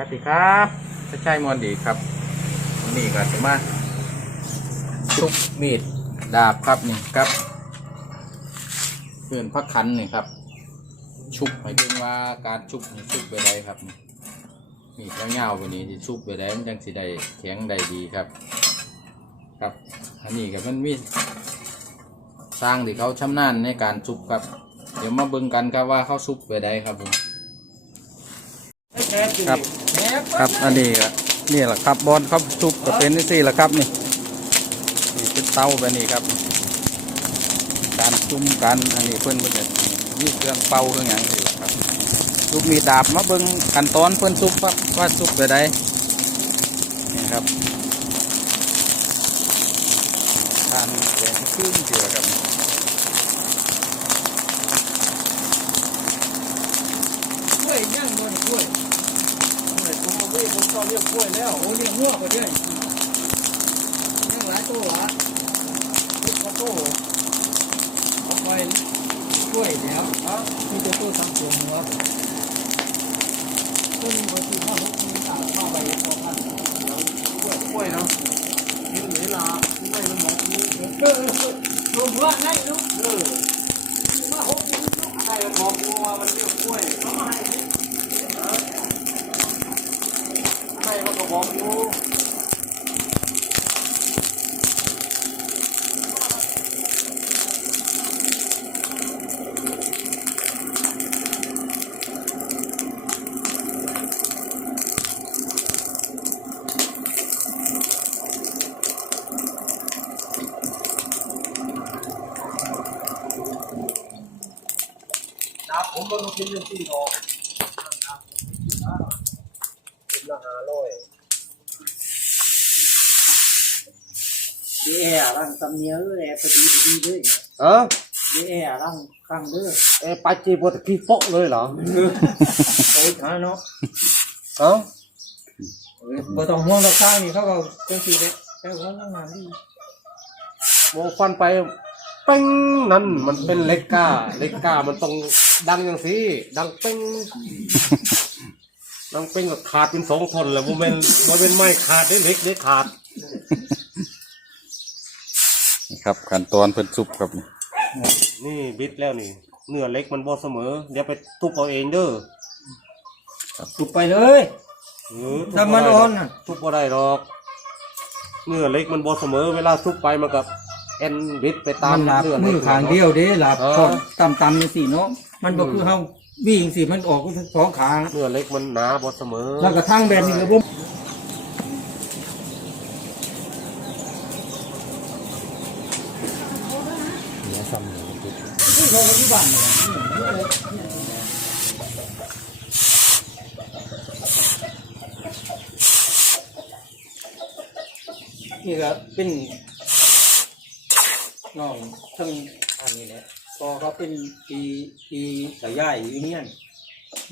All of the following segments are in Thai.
วัสดีครับชาชัยมวลดีครับวันนี้ก็จะมาชุบมีดดาบครับนี่ครับเพื่อนพักคันนี่ครับ ชุบห้เบิ่งว่าการชุบนี่ชุบไปได้ครับนี่มีดยาวๆไปนี้ที่ชุบไปได้มันจังสิได้แข็งได้ดีครับ ครับอันนี้ก็มันมีสร้างที่เขาชำนาญในการชุบครับ เดี๋ยวมาเบิ่งกันครับว่าเขาชุบไปได้ครับผม ครับครับอันนี้ก็นี่แหละครับบอลครับชุบก็เป็นนี่สี่แหละครับนี่นี่เป็นเตาแบบนี้ครับ การจุ่มกันอันนี้เพื่อนเพื่อนจะมีเครื่องเป่าเครื่องอย่างนี้ครับลูกมีดาบมาเบิ่งขั้นตอนเพื่อนซุปว่าว่าซุปไปได้นี่ครับทานแดงขึ้นเสือครับ กล้วยย่างมันกล้วยโอ้ย ผมเอาไว้ผมชอบเลี้ยงกล้วยแล้วโอ้เลี้ยงงัวก็ได้วย่างหลายตัวหวะทุกกระโตเอาไปกล้วยแล้วครับมีแต่ตัวสามตัวหัวต้นบางทีห้าหกมีตาเข้าไปพอพันกล้วยกล้วยเนาะกินเหลือละไม่ละหมอกนี่เออรวมหัวไงลูกเออมาหกนิ้วให้ละหมอกงัวมันเลี้ยงกล้วยเอามาให้ ไม่มันก็บอกอยู่ครับผมมันก็เป็นเรื่องที่รอเป็นละห้าร้อย ดี แอร์ร่างตำเนียเออแอร์พอดีพอดีด้วยนะเออดีแอร์ร่างข้างเด้อเอ้ไปจีบตะกี้โปะเลยเหรอโอ้ยหาเนาะเอ้าบ่ต้องห่วงดอกข้างนี่เขาก็จังซี่แหละแต่ว่าทำงานดีโมฟันไปเป้งนั่นมันเป็นเล็กก้า เล็กก้ามันต้องดังอย่างสิดังเป้งดังเป้งก็ขาดเป็นสองคนแล้วโมเป็นโมเป็นไม้ขาดได้เล็กได้ขาด ครับขั้นตอนเพื่อนซุปครับนี่บิดแล้วนี่เนื้อเล็กมันบ่เสมอ เดี๋ยวไปทุบเอาเองเด้อตุบไปเลยเออทุบถ้ามันบ่ได้อ่อนน่ะทุบบ่ได้หรอก เนื้อเล็กมันบ่เสมอ เวลาทุบไปมันกับเอ็นบิดไปตามมันหลับเนื้อมืเล็อกข้างเดียวเด้หลับเออพอต่ำๆจังซี่เนาะมันบ่คือเฮาวิ่งสิมันออกสองข้างเนื้อเล็กมันหนาบ่เสมอ แล้วก็ทางแบบนี้ก็บ่ เนื้อซ้ำเนื้อบิด เขาก็อยู่บ้า นนี่นี่ก็เป็นน้องทั้งอันนี้แหละพอเขาเป็นปีปีสายใหญ่ยูเนี่ย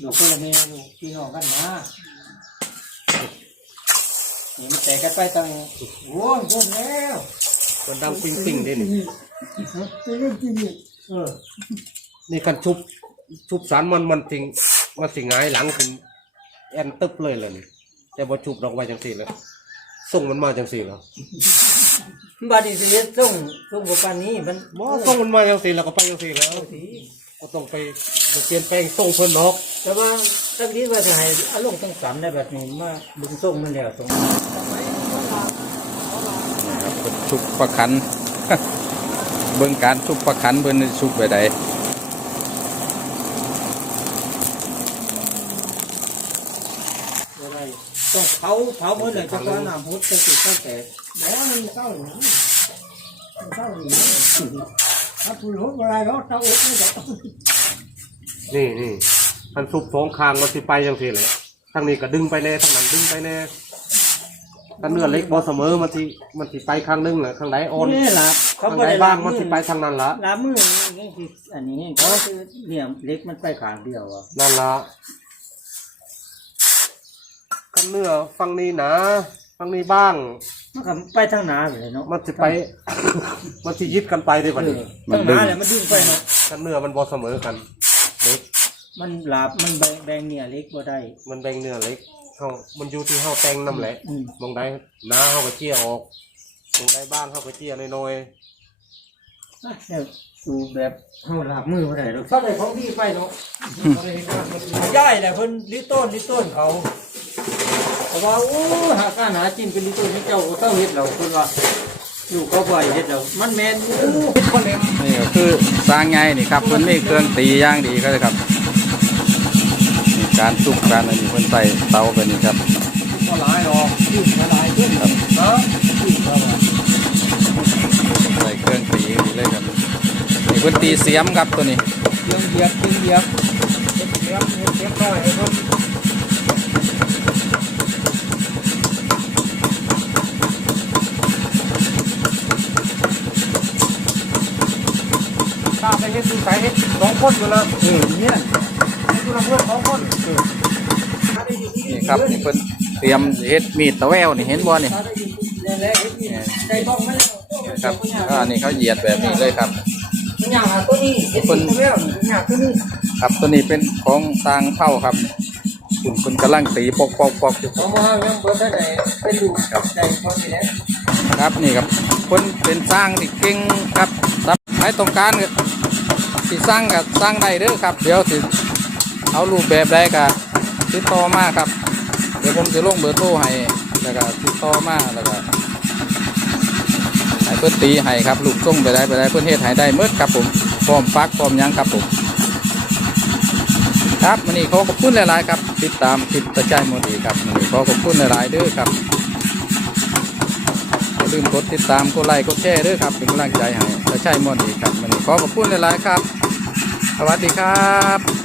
ดูคนละแม่ดูพี่น้องกันมานี่มันแตกกันไปตั้งโอ้ยพูดแล้วมันดังปิ้งปิ้งเด้นี่เป็นเรื่องจริงนี่ เออนี่กันชุบชุบสารมันมันสิงมันสิหงายหลังขึ้นแอนตึ๊บเลยเลยนี่แต่บ่ชุบดอกไว้จังซี่เลยส่งมันมาจังซี่เหรอบัดนี้สิส่งส่งกับปานนี้มันบ่ส่งมันมาจังซี่แล้วก็ไปจังซี่แล้วเอาสิก็ต้องไปไปเปลี่ยนแปลงส่งเพิ่นดอก แต่ว่าตั้งนี้ว่าจะให้อารมณ์ตั้งสามได้แบบนี้มาดึงส่งมันแล้วตรงนะครับเพิ่นชุบประคัน เบิ่งการชุบประคันเบิ่นชุบไปได้อะไรต้องเผาเผาหมดเลยจะว่าน้ำพุทธจะติดตั้งแต่แล้วมันเข้าอย่างนี้มันเข้าอย่างนี้ถ้าผู้รู้อะไรก็เต้าอุดนี่แหละนี่นี่มันสุบสองคางมันสิไปจังซี่แหละทางนี้ก็ดึงไปแน่ทางนั้นดึงไปแน่ถ้าเนื้อเล็กบ่เสมอมันสิมันสิไปข้างหนึงแหละข้างไหนอ่อนนี่ล่ะ ข้างไหนบ้างมันสิไปทางนั้นละลามือนี่คืออันนี้เขาคือเนี่ยเล็กมันไปขางเดียวอะนั่นละกันเนื้อฟังนี้นะฟังนี้บ้าง มันก็ไปทางหนาเลยเนาะมันสิไป มันสิยึดกันไปได้เอบัดอนี้ทางหนาเลยมันดึงไปเนาะกันเนื้อมันบ่เสมอกันเล็กมันหลาบมันแบ่งแบ่งเนี่ยเล็กบ่ได้ มันแบ่งเนื้อเล็กเฮามันอยู่ที่เฮาแต่งนำแหละอืมมองได้น้าเฮาก็เจี้ยออกมองได้บ้านเฮาก็เจี้ยน้อยอะ เดี๋ยวดูแบบเฮาลาบมือบ่ได้ดอกถ้าได้ของพี่ไปเนาะย่ายแหละเพิ่นลิต้นลิต้นเขาเพราะว่าโอ้หาการหากินเป็นลิต้นให้เจ้าก็ต้องเฮ็ดเราเพิ่นว่าอยู่ก็บ่อยเฮ็ดเรามันแม่นอยู่เฮ็ดคนเองนี่ก็คือสร้างไงนี่ครับมันมีเครื่องตีอย่างดีก็เลยครับนี่การสุกการอันนี้เพิ่นใส่เตาไปนี่ครับก็หลายดอกขึ้นก็หลายขึ้นครับเนาะขึ้นก็หลาย ใส่เครื่องตีนี่เลยครับนี่เพิ่นตีเสียมครับตัวนี้เยียบเหยียบเหยียบเหยียบเหยียบเหยียบน้อยให้เพิ่นตาไปเฮ็ดดูสายเฮ็ดสองคนอยู่แล้วเออเนี่ยเฮ็ดดูละเพื่อนสองคนเออนี่ครับนี่เพิ่นเตรียมเฮ็ดมีดตะแววนี่เห็นบ่นี่ได้บ้องไหมนี่ครับอ่านี่เขาเหยียดแบบนี้เลยครับมัน อย่างตัวนี้เฮ็ดตัวแล้วอย่างตัวนี้ครับตัวนี้เป็นของสร้างเข้าครับคุณคุณกำลังตีปอกปอกปอกอยู่เพราะว่ายังเปิดได้ไหนเป็นดูกับใจคนนี้แหละครับนี่ครับคนเป็นสร้างที่เก่งครับครับใครต้องการสิสร้างกับสร้างได้เด้อครับ เดี๋ยวสิเอารูปแบบใดก็ติดต่อมาครับ เดี๋ยวผมจะลงเบอร์โทรให้แล้วก็ติดต่อมาแล้วก็ ให้เพื่อนตีให้ครับลูกส่งไปได้ไปได้เพื่อนเฮ็ดให้ได้เมื่อครับผมพร้อมฟักพร้อมยังครับผมครับวันนี้ขอขอบคุณหลายๆครับ ติดตามคลิปตะใจโมดีครับวันนี้ขอขอบคุณหลายๆด้อครับอย่าลืมกดติดตามกดไลค์กดแชร์ด้อครับเป็นกำลังใจให้ตะใจโมดีครับวันนี้ขอขอบคุณหลายๆครับ สวัสดีครับ